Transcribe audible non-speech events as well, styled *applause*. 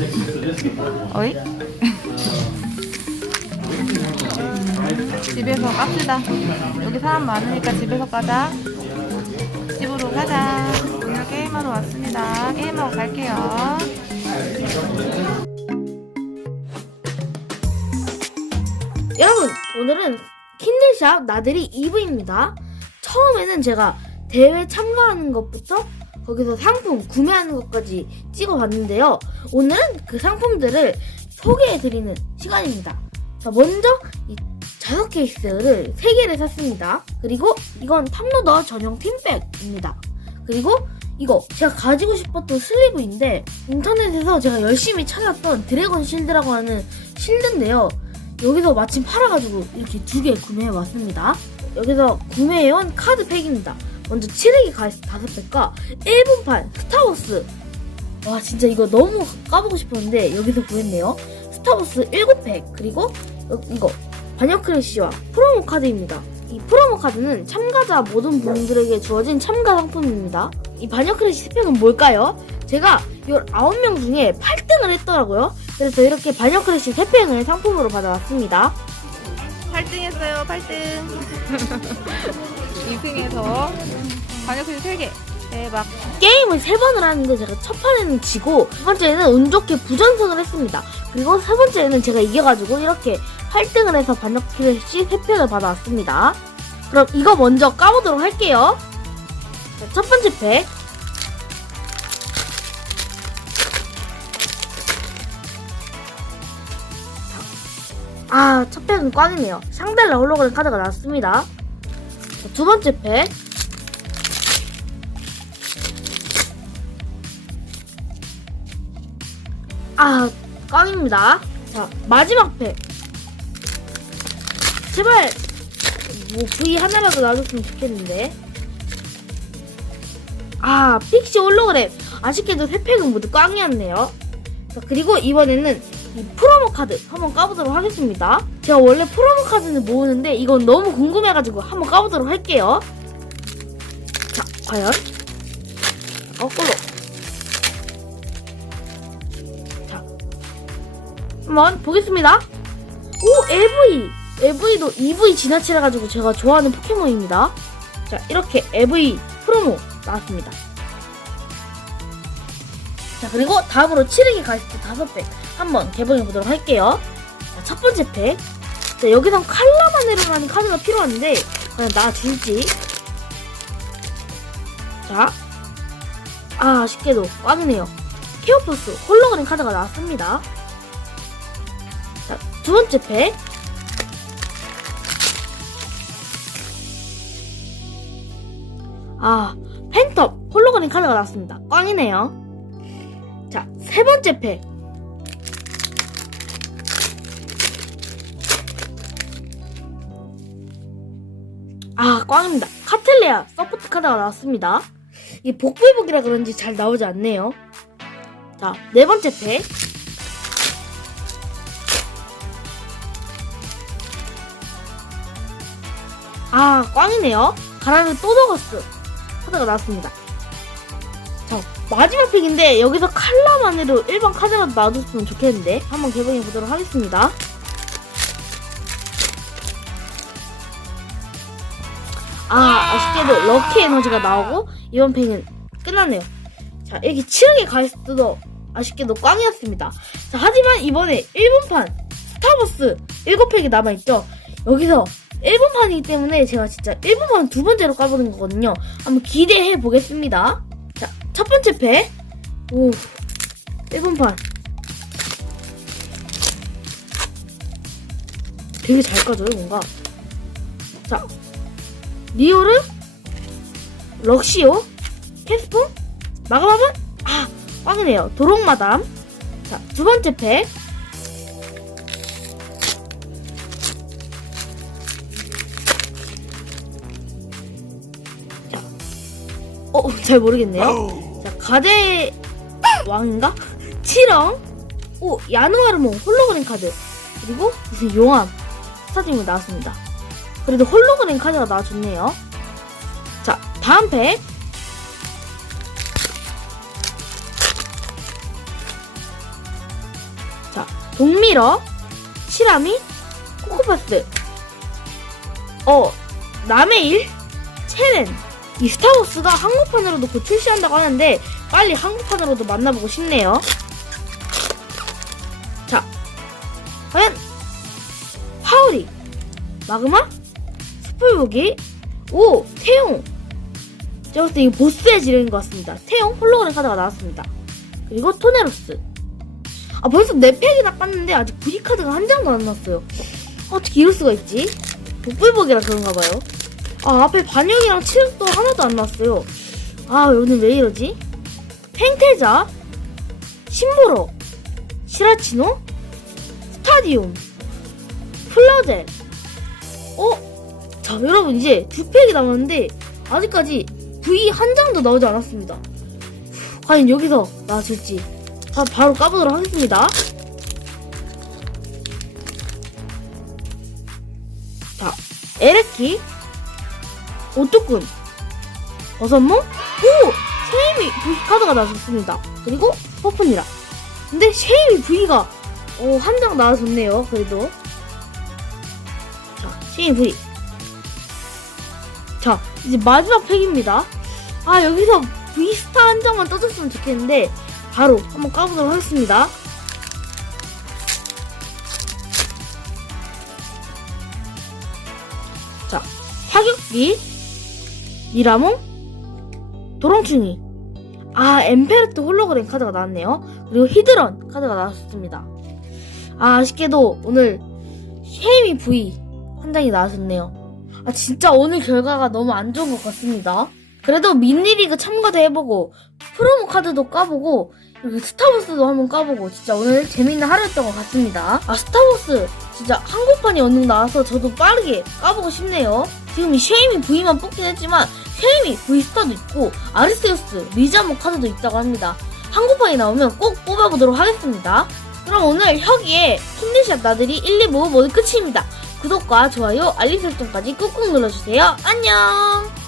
어이? 집에서 깝시다. 여기 사람 많으니까 집에서 까자. 집으로 가자. 오늘 게임하러 왔습니다. 게임하고 갈게요. 여러분 오늘은 킨들샵 나들이 2부입니다 처음에는 제가 대회 참가하는 것부터 거기서 상품 구매하는 것까지 찍어봤는데요. 오늘은 그 상품들을 소개해드리는 시간입니다. 자 먼저 이 자석 케이스를 3개를 샀습니다. 그리고 이건 탑로더 전용 팀백입니다. 그리고 이거 제가 가지고 싶었던 슬리브인데 인터넷에서 제가 열심히 찾았던 드래곤 실드라고 하는 실드인데요. 여기서 마침 팔아가지고 이렇게 두 개 구매해 왔습니다. 여기서 구매해온 카드 팩입니다. 먼저 칠흑이 가이스 다섯 팩과 1분판 스타워스. 와 진짜 이거 너무 까보고 싶었는데 여기서 구했네요. 스타워스 7팩 그리고 여- 이거 반역 크래쉬와 프로모 카드입니다. 이 프로모 카드는 참가자 모든 분들에게 주어진 참가 상품입니다. 이 반역 크래쉬 스펙은 뭘까요? 제가 19명 중에 8등을 했더라고요. 그래서 이렇게 반역 크래쉬 3팩을 상품으로 받아왔습니다. 8등 했어요, 8등. *laughs* 2승에서 반역클 3개. 대박. 게임을 3번을 하는데 제가 첫 판에는 지고 두 번째는 운 좋게 부전승을 했습니다. 그리고 세 번째는 제가 이겨가지고 이렇게 8등을 해서 반역크래쉬 3팩을 받아왔습니다. 그럼 이거 먼저 까보도록 할게요. 자, 첫 번째 팩. 아, 첫 팩은 꽝이네요. 샹델라 홀로그램 카드가 나왔습니다. 자, 두 번째 팩. 아, 꽝입니다. 자, 마지막 팩. 제발, 뭐, V 하나라도 놔줬으면 좋겠는데. 아, 픽시 홀로그램. 아쉽게도 세 팩은 모두 꽝이었네요. 자, 그리고 이번에는 이 프로 모 카드 한번 까보도록 하겠습니다. 제가 원래 프로모 카드는 모으는데 이건 너무 궁금해가지고 한번 까보도록 할게요. 자, 과연? 거꾸로. 자, 한번 보겠습니다. 오, LV! LV도 EV 지나치래가지고 제가 좋아하는 포켓몬입니다. 자, 이렇게 LV 프로모 나왔습니다. 자, 그리고 다음으로 가이스트 다섯 팩 한번 개봉해 보도록 할게요. 자, 첫 번째 팩. 자, 여기선 칼라마네로라는 카드가 필요한데, 과연 나 줄지. 자. 아, 아쉽게도 꽝이네요. 케어포스 홀로그램 카드가 나왔습니다. 자, 두 번째 팩. 아, 팬텀 홀로그램 카드가 나왔습니다. 꽝이네요. 자, 세 번째 팩. 아, 꽝입니다. 카텔레아 서포트 카드가 나왔습니다. 이 복불복이라 그런지 잘 나오지 않네요. 자, 네 번째 팩. 아, 꽝이네요. 가라는 또 적었어. 카드가 나왔습니다. 자, 마지막 팩인데 여기서 칼라만으로 일반 카드라도 놔뒀으면 좋겠는데 한번 개봉해 보도록 하겠습니다. 아, 아쉽게도 럭키 에너지가 나오고 이번 팩은 끝났네요. 자, 이렇게 7억의 가이스트도 아쉽게도 꽝이었습니다. 자, 하지만 이번에 1분판 스타버스 7팩이 남아있죠. 여기서 1분판이기 때문에 제가 진짜 1분판 두 번째로 까보는 거거든요. 한번 기대해 보겠습니다. 자, 첫 번째 팩. 오, 1분판. 되게 잘 까져요, 뭔가. 자, 리오르, 럭시오, 캐스프, 마가마은 아, 꽝이네요. 도롱마담. 자, 두 번째 팩. 자, 어, 잘 모르겠네요. 자, 가데 왕인가? 치렁. 오, 야누아르몽 홀로그램 카드. 그리고 용암 스타팅이 나왔습니다. 그래도 홀로그램 카드가 나와줬네요. 자, 다음 팩. 자, 동미러, 시라미, 코코파스, 어, 남해일, 체렌. 이 스타워스가 한국판으로도 곧 출시한다고 하는데 빨리 한국판으로도 만나보고 싶네요. 자, 과연 하울이, 마그마, 스풀보기, 오, 태용. 제가 봤을 때 이거 보스의 지령인 것 같습니다. 태용 홀로그램 카드가 나왔습니다. 그리고 토네로스. 아 벌써 4팩이나 깠는데 아직 V 카드가 한 장도 안 나왔어요. 아, 어떻게 이럴 수가 있지? 복불복이라 그런가 봐요. 아 앞에 반영이랑 칠흑도 하나도 안 나왔어요. 아 오늘 왜 이러지? 팽태자, 심보로, 시라치노, 스타디움, 플라젤. 어? 자 여러분 이제 두 팩이 남았는데 아직까지 V 한 장도 나오지 않았습니다. 과연 여기서 나왔을지 자, 바로 까보도록 하겠습니다. 자, 에레키, 오뚜꾼, 버섯몽, 오! 쉐이미 V 카드가 나왔습니다. 그리고 퍼프니라. 근데 쉐이미 V가 어, 한장 나와줬네요. 그래도. 자, 쉐이미 V. 자, 이제 마지막 팩입니다. 아, 여기서 V스타 한 장만 떠줬으면 좋겠는데, 바로 한번 까보도록 하겠습니다. 자, 사격기, 미라몽, 도롱충이. 아, 엠페르트 홀로그램 카드가 나왔네요. 그리고 히드런 카드가 나왔습니다. 아, 아쉽게도 오늘 쉐이미 V 한 장이 나왔었네요. 아, 진짜 오늘 결과가 너무 안 좋은 것 같습니다. 그래도 미니리그 참가도 해보고, 프로모 카드도 까보고, 여기 스타워스도 한번 까보고, 진짜 오늘 재밌는 하루였던 것 같습니다. 아, 스타워스, 진짜 한국판이 언능 나와서 저도 빠르게 까보고 싶네요. 지금 이 쉐이미 V만 뽑긴 했지만, 쉐이미 V 스타도 있고, 아리세우스, 리자모 카드도 있다고 합니다. 한국판이 나오면 꼭 뽑아보도록 하겠습니다. 그럼 오늘 혁이의 킨드샷 나들이 1, 2, 5 모두 끝입니다. 구독과 좋아요, 알림 설정까지 꾹꾹 눌러주세요. 안녕!